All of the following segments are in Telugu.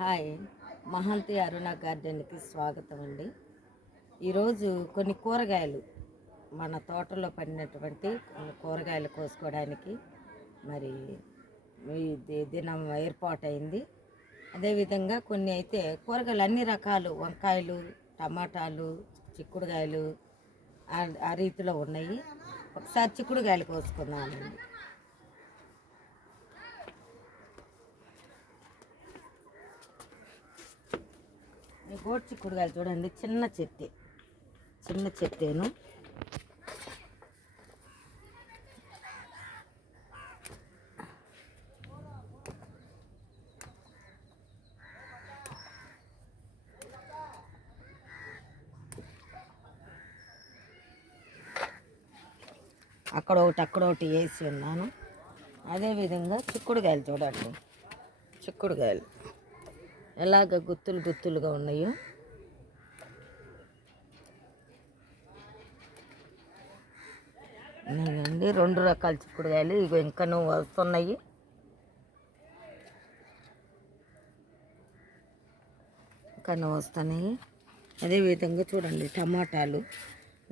హాయ్, మహంతి అరుణ గార్డెన్కి స్వాగతం అండి. ఈరోజు కొన్ని కూరగాయలు మన తోటలో పడినటువంటి కొన్ని కూరగాయలు కోసుకోవడానికి మరి దినం ఏర్పాటైంది. అదేవిధంగా కొన్ని అయితే కూరగాయలు అన్ని రకాలు వంకాయలు, టమాటాలు, చిక్కుడుకాయలు ఆ రీతిలో ఉన్నాయి. ఒకసారి చిక్కుడుకాయలు కోసుకుందామండి. ఈ గోడు చిక్కుడుకాయలు చూడండి, చిన్న చెట్టేను. అక్కడ ఒకటి వేసి ఉన్నాను. అదేవిధంగా చిక్కుడుకాయలు చూడండి, చిక్కుడుకాయలు ఎలాగ గుత్తులుగా ఉన్నాయో. అండి 2 రకాల చిక్కుడుకాయలు ఇగో ఇంకా వస్తున్నాయి. వస్తున్నాయి. అదేవిధంగా చూడండి టమాటాలు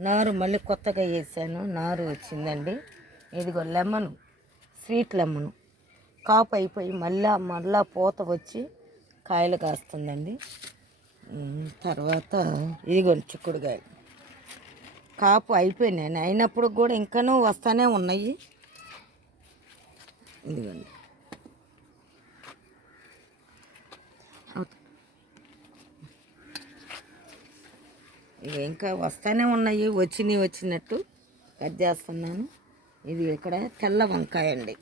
నారు మళ్ళీ కొత్తగా వేసాను, నారు వచ్చిందండి. ఇదిగో లెమను, స్వీట్ లెమను కాపు అయిపోయి మళ్ళా పూత వచ్చి కాయలు కాస్తుందండి. తర్వాత ఇదిగోండి చిక్కుడుకాయలు కాపు అయిపోయినాయి, అయినప్పుడు కూడా ఇంకానూ వస్తూనే ఉన్నాయి. ఇదిగోండి ఇక ఇంకా వస్తూనే ఉన్నాయి, వచ్చినట్టు కట్ చేస్తున్నాను. ఇది ఇక్కడ తెల్ల వంకాయ అండి,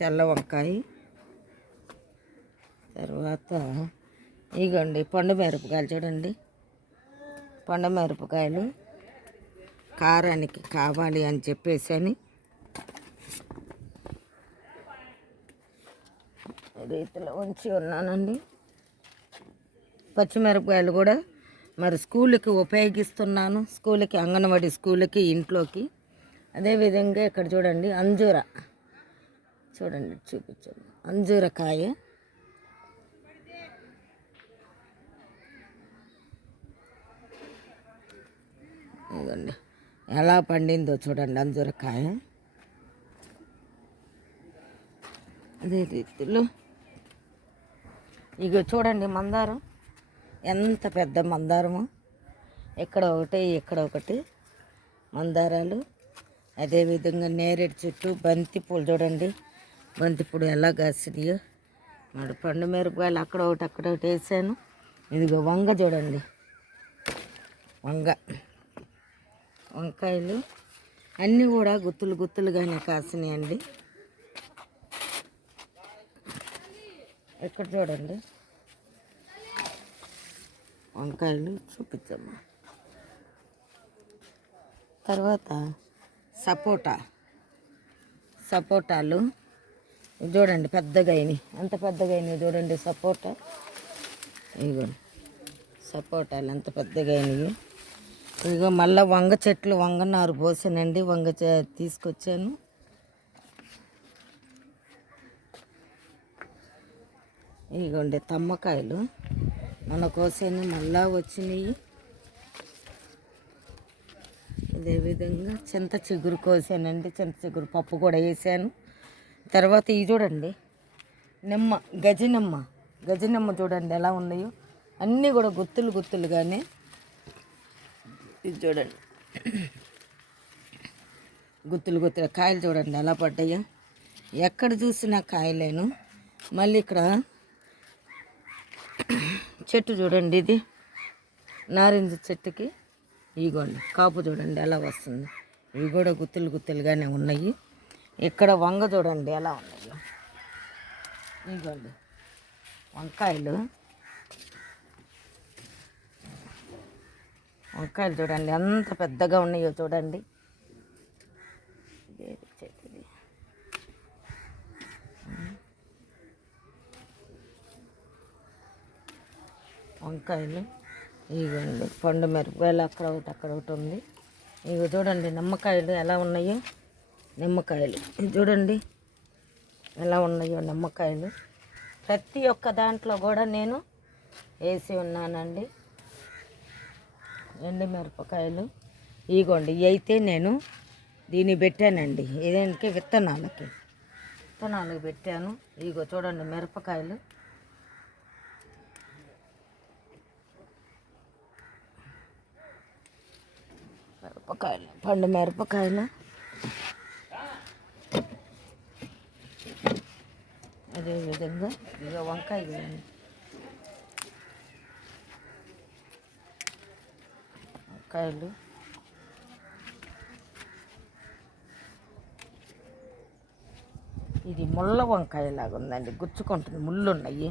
తెల్ల వంకాయ. తర్వాత ఇగోండి పండు మిరపకాయలు చూడండి, పండు మిరపకాయలు కారానికి కావాలి అని చెప్పేసి రీతిలో ఉంచి ఉన్నానండి. పచ్చిమిరపకాయలు కూడా మరి స్కూల్కి ఉపయోగిస్తున్నాను, స్కూల్కి, అంగన్వాడీ స్కూల్కి, ఇంట్లోకి. అదేవిధంగా ఇక్కడ చూడండి అంజూర, చూడండి చూపించండి, అంజూరకాయ. ఇదండి ఎలా పండిందో చూడండి అంజూరకాయ. అదే రీతిలో ఇక చూడండి మందారం, ఎంత పెద్ద మందారమో. ఇక్కడ ఒకటి మందారాలు. అదేవిధంగా నేరేడు చెట్టు, బంతి పూలు చూడండి, బంతి పూలు ఎలా కాసినాయో. మరి పండు మిరపకాయలు అక్కడ ఒకటి వేసాను. ఇదిగో వంగ చూడండి, వంకాయలు అన్నీ కూడా గుత్తులుగానే కాసినాయండి. ఇక్కడ చూడండి వంకాయలు చూపించమ్మా. తర్వాత సపోటాలు చూడండి పెద్దగా అయినాయి, ఎంత పెద్దగా అయినాయి చూడండి సపోటా. ఇదిగో సపోటాలు ఎంత పెద్దగా అయినాయి. ఇదిగో మళ్ళీ వంగ చెట్లు, వంగ నారు పోసానండి, తీసుకొచ్చాను. ఇదిగోండి తమ్మకాయలు మన కోసాను, మళ్ళా వచ్చినాయి. అదేవిధంగా చింత చిగురు కోసానండి, చింత చిగురు పప్పు కూడా వేసాను. తర్వాత ఇవి చూడండి గజనిమ్మ చూడండి ఎలా ఉన్నాయో, అన్నీ కూడా గుత్తులుగానే. ఇది చూడండి గుత్తులు కాయలు చూడండి ఎలా పడ్డాయో, ఎక్కడ చూసినా కాయలేను. మళ్ళీ ఇక్కడ చెట్టు చూడండి, ఇది నారింజ చెట్టుకి ఇగోండి కాపు చూడండి ఎలా వస్తుంది. ఇవి కూడా గుత్తులుగానే ఉన్నాయి. ఇక్కడ వంగ చూడండి ఎలా ఉన్నాయో. ఇగోండి వంకాయలు చూడండి ఎంత పెద్దగా ఉన్నాయో చూడండి. వంకాయలు ఇవ్వండి, పండు మిరపకాయలు అక్కడ ఒకటి ఉంది. ఇవి చూడండి నిమ్మకాయలు ఎలా ఉన్నాయో, నిమ్మకాయలు ఇది చూడండి ఎలా ఉన్నాయో నిమ్మకాయలు. ప్రతి ఒక్క దాంట్లో కూడా నేను వేసి ఉన్నానండి. ఎండుమిరపకాయలు ఇగోండి. ఇవి అయితే నేను దీన్ని పెట్టానండి. ఇదేంటికి విత్తనాలకి పెట్టాను. ఇగో చూడండి మిరపకాయలు. పండు మిరపకాయలు. అదేవిధంగా ఇక వంకాయలు. ఇది ముళ్ళ వంకాయ లాగా ఉందండి, గుచ్చుకుంటుంది, ముళ్ళు ఉన్నాయి.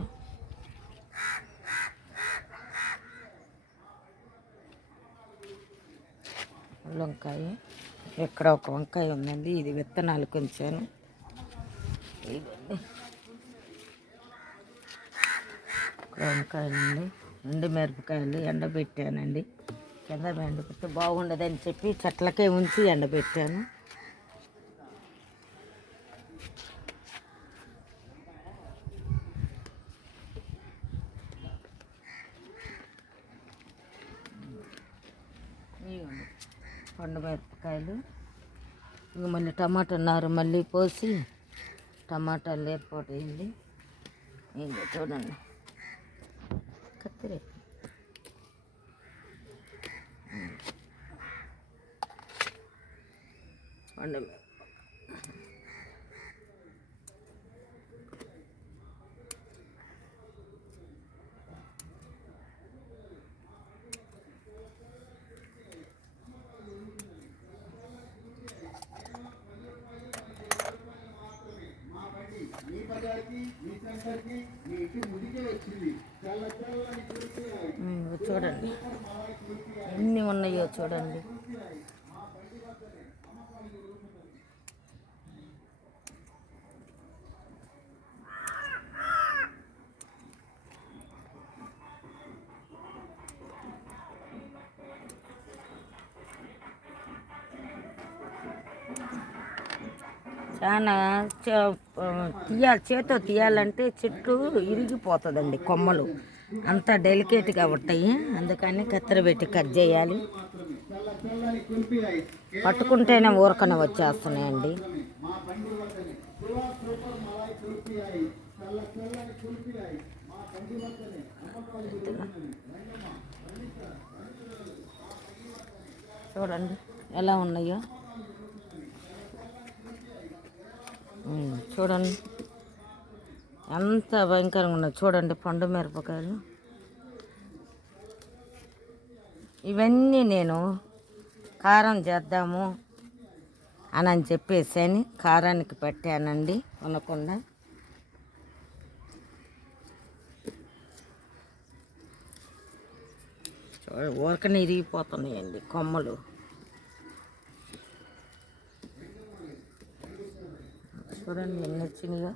వంకాయ ఇక్కడ ఒక వంకాయ ఉందండి. ఇది విత్తనాలు కొంచాను. ఇదండి ఇక్కడ వంకాయలండి. ఎండుమిరపకాయలు ఎండబెట్టానండి. కింద ఎండబెడితే బాగుండదని చెప్పి చెట్లకే ఉంచి ఎండబెట్టాను. పండు మిరపకాయలు. ఇంక మళ్ళీ టమాటా నారు మళ్ళీ పోసి టమాటాలు ఏర్పాటు అయింది. ఇంకా చూడండి కత్తిరే పండు చూడండి ఎన్ని ఉన్నాయో చూడండి. చాలా చేతితో తీయాలంటే చెట్టు ఇరిగిపోతుందండి, కొమ్మలు అంతా డెలికేట్గా ఉంటాయి. అందుకని కత్తెర పెట్టి కట్ చేయాలి. పట్టుకుంటేనే ఊరకనే వచ్చేస్తున్నాయండి. చూడండి ఎలా ఉన్నాయో. చూడండి ఎంత భయంకరంగా ఉన్నాయి. చూడండి పండు మిరపకాయలు. ఇవన్నీ నేను కారం చేద్దాము అని చెప్పేసి కారానికి పెట్టానండి కొనకుండా. ఊరకనే ఇరిగిపోతున్నాయండి కొమ్మలు. చూడండి ఎన్ని వచ్చినాయో.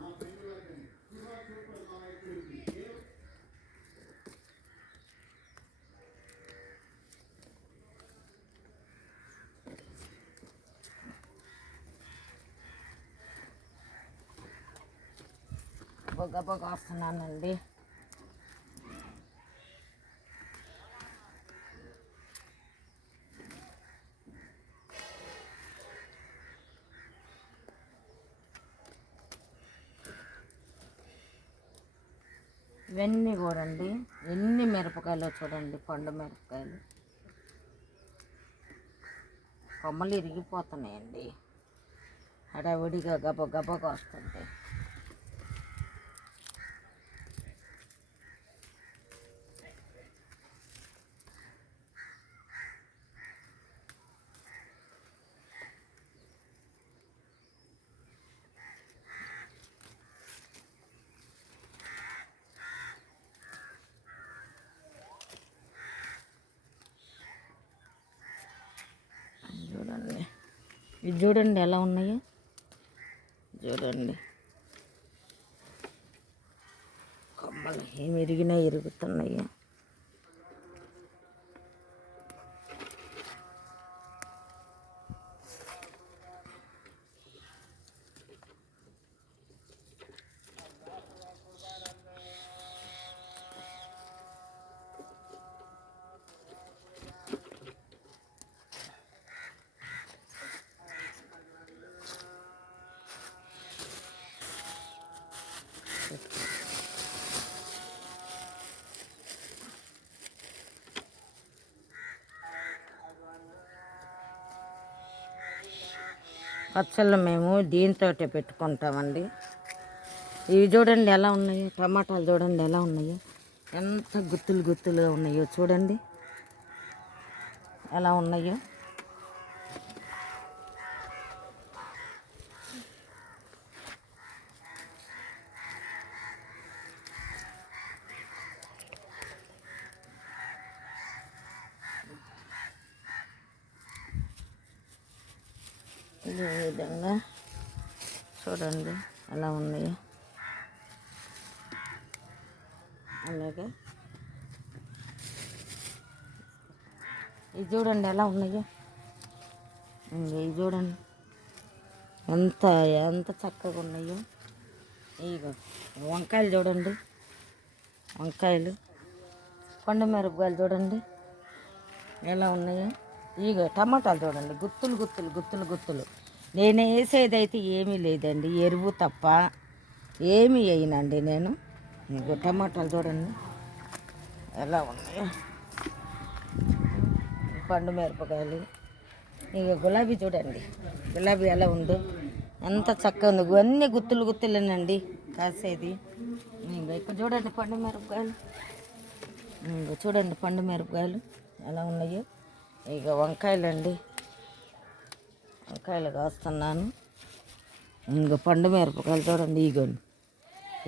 బొగ్గ వస్తున్నానండి. ఇవన్నీ కూడా అండి ఎన్ని మిరపకాయలు చూడండి. పండు మిరపకాయలు కొమ్మలు ఇరిగిపోతున్నాయండి. హడావిడిగా గబగబగా వస్తుంటాయి. చూడండి ఇది చూడండి ఎలా ఉన్నాయో. చూడండి కొమ్మలు ఏమి ఇరిగినా ఇరుగుతున్నాయి. పచ్చళ్ళు మేము దీంతో పెట్టుకుంటామండి. ఇవి చూడండి ఎలా ఉన్నాయో, టమాటాలు చూడండి ఎలా ఉన్నాయో, ఎంత గుత్తులు గుత్తులుగా ఉన్నాయో చూడండి ఎలా ఉన్నాయో. ఈ విధంగా చూడండి ఎలా ఉన్నాయో. అలాగే ఇది చూడండి ఎలా ఉన్నాయో. ఇవి చూడండి ఎంత ఎంత చక్కగా ఉన్నాయో. ఇగో వంకాయలు చూడండి, వంకాయలు, కొండ మిరపకాయలు చూడండి ఎలా ఉన్నాయో. ఇగో టమాటాలు చూడండి, గుత్తులు గుత్తులు గుత్తులు గుత్తులు. నేను వేసేదైతే ఏమీ లేదండి, ఎరువు తప్ప ఏమీ వేయనండి నేను. ఇగో టమాటాలు చూడండి ఎలా ఉన్నాయో, పండు మిరపకాయలు. ఇక గులాబీ చూడండి, గులాబీ ఎలా ఉందో, ఎంత చక్కగా ఉంది. అన్నీ గుత్తులు గుత్తులేనండి కాసేది. ఇంకా ఇక్కడ చూడండి పండు మిరపకాయలు, ఇంకా చూడండి పండు మిరపకాయలు ఎలా ఉన్నాయో. ఇక వంకాయలు అండి, వంకాయలు కాస్తున్నాను. ఇంక పండు మిరపకాయలు చూడండి,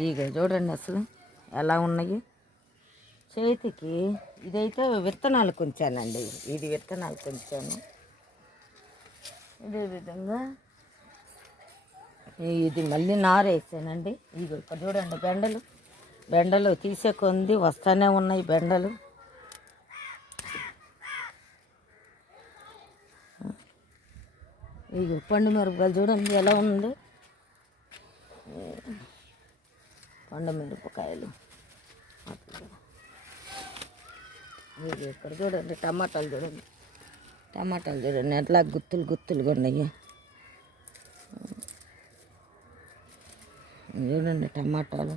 ఇగో చూడండి అసలు ఎలా ఉన్నాయి. చేతికి ఇదైతే విత్తనాలు కొంచానండి, ఇది విత్తనాలు కొంచాను. ఇదే విధంగా ఇది మళ్ళీ నారేసానండి. ఇగో ఇక్కడ చూడండి బెండలు తీసే కొంది వస్తానే ఉన్నాయి బెండలు. ఇగో పండు మిరపకాయలు చూడండి ఎలా ఉంది, పండు మిరపకాయలు. ఇది ఇక్కడ చూడండి టమాటాలు చూడండి ఎట్లా గుత్తులు గుత్తులుగా ఉన్నాయి. చూడండి టమాటాలు.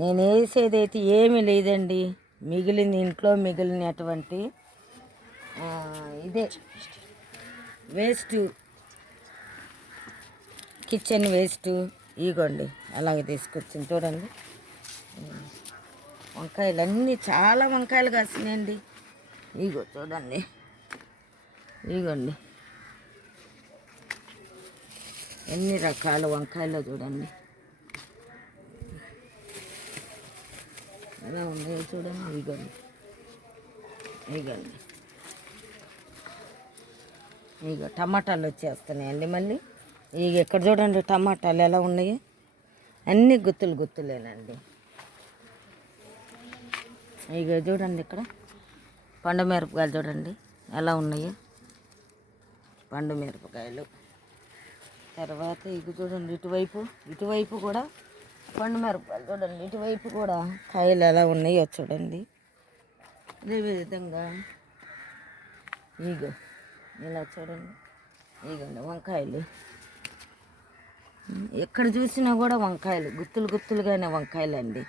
నేను వేసేదైతే ఏమీ లేదండి, మిగిలిన ఇంట్లో మిగిలినటువంటి ఇదే వేస్ట్, కిచెన్ వేస్ట్. ఇగోండి అలాగే తీసుకొచ్చింది చూడండి. వంకాయలు అన్నీ చాలా వంకాయలు కాసినాయండి. ఇగో చూడండి, ఇగోండి ఎన్ని రకాల వంకాయలు చూడండి ఎలా ఉన్నాయో చూడండి. ఇగోండి ఇక టమాటాలు వచ్చేస్తున్నాయండి మళ్ళీ. ఇక ఇక్కడ చూడండి టమాటాలు ఎలా ఉన్నాయో, అన్నీ గుత్తులు గుత్తులేనండి. ఇక చూడండి ఇక్కడ పండు మిరపకాయలు చూడండి ఎలా ఉన్నాయో, పండు మిరపకాయలు. తర్వాత ఇక చూడండి ఇటువైపు కూడా పండు మిరపకాయలు చూడండి, ఇటువైపు కూడా కాయలు ఎలా ఉన్నాయో చూడండి. అదేవిధంగా ఇగో ఇలా చూడండి, ఇగండి వంకాయలు. ఎక్కడ చూసినా కూడా వంకాయలు, గుత్తులు గుత్తులుగానే వంకాయలు అండి.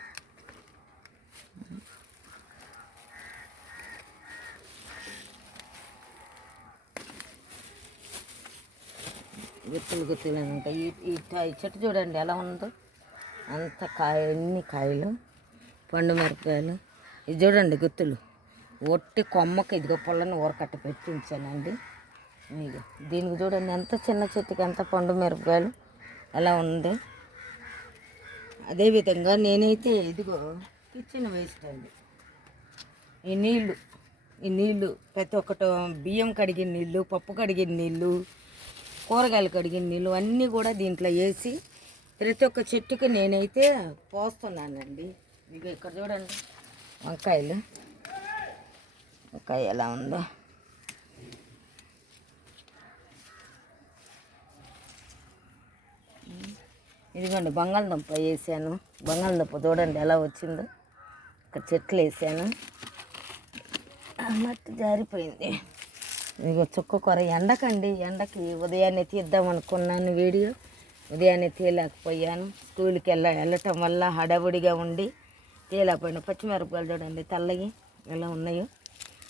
గుత్తులు గుత్తులు ఉంటాయి. ఈ చెట్టు చూడండి ఎలా ఉందో, అంత ఎన్ని కాయలు, పండు మిరపకాయలు. ఇది చూడండి గుత్తులు, ఒట్టి కొమ్మకి ఇదిగో పొల్లని ఊరకట్ట పెట్టించానండి. ఇక దీనికి చూడండి ఎంత చిన్న చెట్టుకి ఎంత పండు మిరపకాయలు ఎలా ఉంది. అదేవిధంగా నేనైతే ఇదిగో కిచెన్ వేస్ట్ అండి, ఈ నీళ్ళు ప్రతి ఒక్కటి, బియ్యం కడిగిన నీళ్ళు, పప్పు కడిగిన నీళ్ళు, కూరగాయలు కడిగిన నీళ్ళు అన్నీ కూడా దీంట్లో వేసి ప్రతి ఒక్క చెట్టుకి నేనైతే పోస్తున్నానండి. ఇక ఇక్కడ చూడండి వంకాయ ఎలా ఉందో. ఇదిగోండి బంగాళదుంప వేసాను, బంగాళదుంప చూడండి ఎలా వచ్చిందో. ఇక్కడ చెట్లు వేసాను, మట్టి జారిపోయింది. ఇదిగో చుక్క కూర ఎండకి ఉదయాన్నే తీద్దాం అనుకున్నాను వీడియో. ఉదయాన్నే తేలేకపోయాను. స్కూల్కి వెళ్ళటం వల్ల హడావుడిగా ఉండి తేలేకపోయిన పచ్చిమిరపకాయలు చూడండి తెల్లవి ఎలా ఉన్నాయో.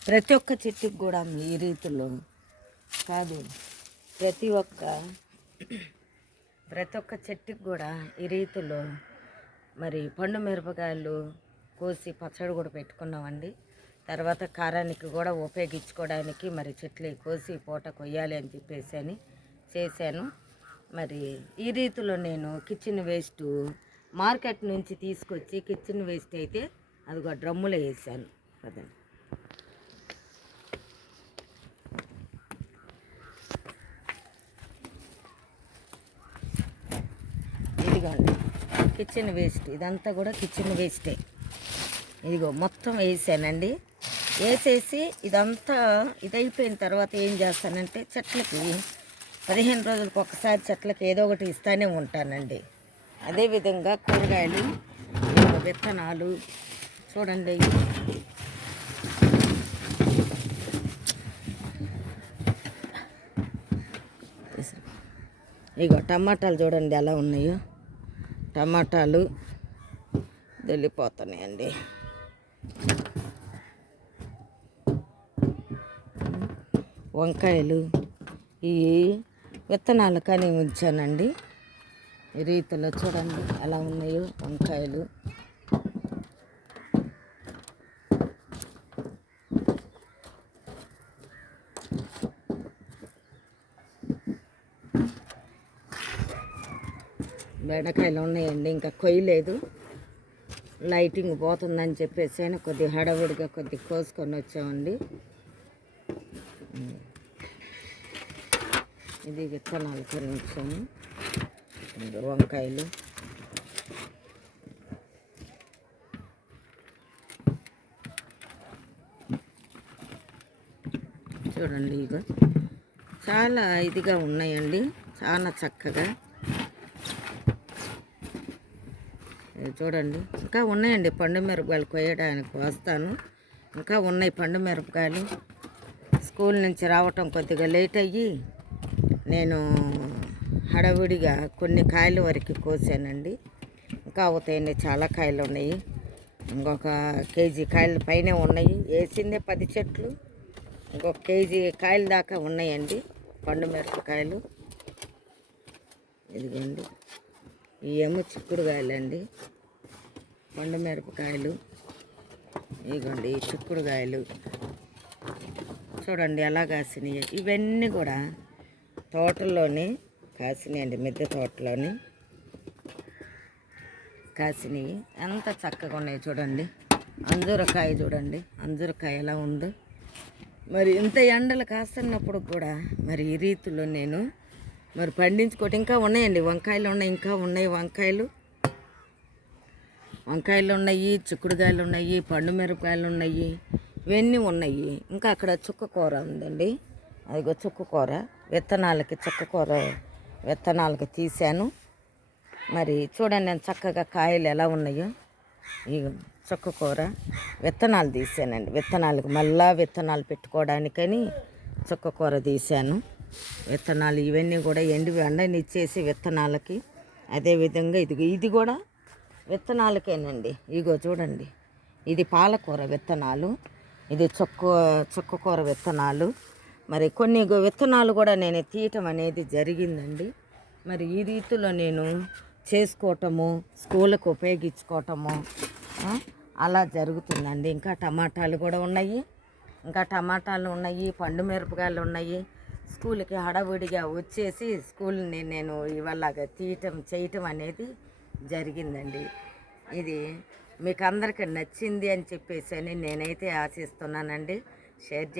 ప్రతి ఒక్క చెట్టుకి కూడా ఈ రీతిలో కాదు, ప్రతి ఒక్క చెట్టుకి కూడా ఈ రీతిలో మరి పండు మిరపకాయలు కోసి పచ్చడి కూడా పెట్టుకున్నామండి. తర్వాత కారానికి కూడా ఉపయోగించుకోవడానికి మరి చెట్లు కోసి పూట కొయ్యాలి అని చెప్పేసి అని చేశాను. మరి ఈ రీతిలో నేను కిచెన్ వేస్ట్ మార్కెట్ నుంచి తీసుకొచ్చి కిచెన్ వేస్ట్ అయితే అదిగో డ్రమ్ములో వేసాను కదండి. ఇదిగోండి కిచెన్ వేస్ట్, ఇదంతా కూడా కిచెన్ వేస్టే. ఇదిగో మొత్తం వేసానండి. వేసేసి ఇదంతా ఇదైపోయిన తర్వాత ఏం చేస్తానంటే చెట్లకి 15 రోజులకు ఒకసారి చెట్లకి ఏదో ఒకటి ఇస్తూనే ఉంటానండి. అదేవిధంగా కూరగాయలు విత్తనాలు చూడండి. ఇగో టమాటాలు చూడండి ఎలా ఉన్నాయో. టమాటాలు వెళ్ళిపోతున్నాయండి. వంకాయలు ఈ విత్తనాలు కానీ ఉంచానండి. ఈ రీతిలో చూడండి ఎలా ఉన్నాయో వంకాయలు. బెండకాయలు ఉన్నాయండి, ఇంకా కొయ్యలేదు. లైటింగ్ పోతుందని చెప్పేసి కొద్దిగా హడావుడిగా కొద్దిగా కోసుకొని వచ్చామండి. ఇది విత్తనాలు కొని వచ్చాము. వంకాయలు చూడండి, ఇక చాలా ఇదిగా ఉన్నాయండి, చాలా చక్కగా. చూడండి ఇంకా ఉన్నాయండి పండు మిరపకాయలు కొయ్యడానికి వస్తాను. ఇంకా ఉన్నాయి పండు మిరపకాయలు. స్కూల్ నుంచి రావటం కొద్దిగా లేట్ అయ్యి నేను హడావుడిగా కొన్ని కాయల వరకు కోసానండి. ఇంకా అవుతాయండి, చాలా కాయలు ఉన్నాయి. ఇంకొక కేజీ కాయల పైనే ఉన్నాయి. వేసిందే 10 చెట్లు, ఇంకొక కేజీ కాయల దాకా ఉన్నాయండి పండు మిరపకాయలు. ఇదిగోండి ఇవేమో చిక్కుడుకాయలండి, పండు మిరపకాయలు. ఇదిగోండి ఈ చిక్కుడుకాయలు చూడండి ఎలా కాసినాయి. ఇవన్నీ కూడా తోటల్లోనే కాసినాయండి, మిద్దె తోటలోని కాసినాయి. ఎంత చక్కగా ఉన్నాయి చూడండి. అంజూరకాయ చూడండి, అంజూరకాయ ఎలా ఉందో. మరి ఇంత ఎండలు కాస్తున్నప్పుడు కూడా మరి ఈ రీతిలో నేను మరి పండించుకోవటం. ఇంకా ఉన్నాయండి వంకాయలు ఉన్నాయి, ఇంకా ఉన్నాయి వంకాయలు ఉన్నాయి, చిక్కుడుకాయలు ఉన్నాయి, పండు మిరపకాయలు ఉన్నాయి, ఇవన్నీ ఉన్నాయి. ఇంకా అక్కడ చుక్క కూర ఉందండి, అదిగో చుక్క కూర. విత్తనాలకి చుక్క కూర విత్తనాలకి తీసాను. మరి చూడండి నేను చక్కగా కాయలు ఎలా ఉన్నాయో. ఈ చుక్క కూర విత్తనాలు తీసానండి, విత్తనాలకు మళ్ళా విత్తనాలు పెట్టుకోవడానికని చుక్క కూర తీసాను. విత్తనాలు ఇవన్నీ కూడా ఎండనిచ్చేసి విత్తనాలకి. అదేవిధంగా ఇది కూడా విత్తనాలకేనండి. ఇగో చూడండి, ఇది పాలకూర విత్తనాలు, ఇది చుక్క కూర విత్తనాలు. మరి కొన్ని విత్తనాలు కూడా నేను తీయటం అనేది జరిగిందండి. మరి ఈ రీతిలో నేను చేసుకోవటము, స్కూళ్ళకు ఉపయోగించుకోవటము అలా జరుగుతుందండి. ఇంకా టమాటాలు కూడా ఉన్నాయి, పండు మిరపకాయలు ఉన్నాయి. స్కూల్కి హడావుడిగా వచ్చేసి స్కూల్ని నేను ఇవాళ చేయటం అనేది జరిగిందండి. ఇది మీకు అందరికీ నచ్చింది అని చెప్పేసి నేనైతే ఆశిస్తున్నానండి. షేర్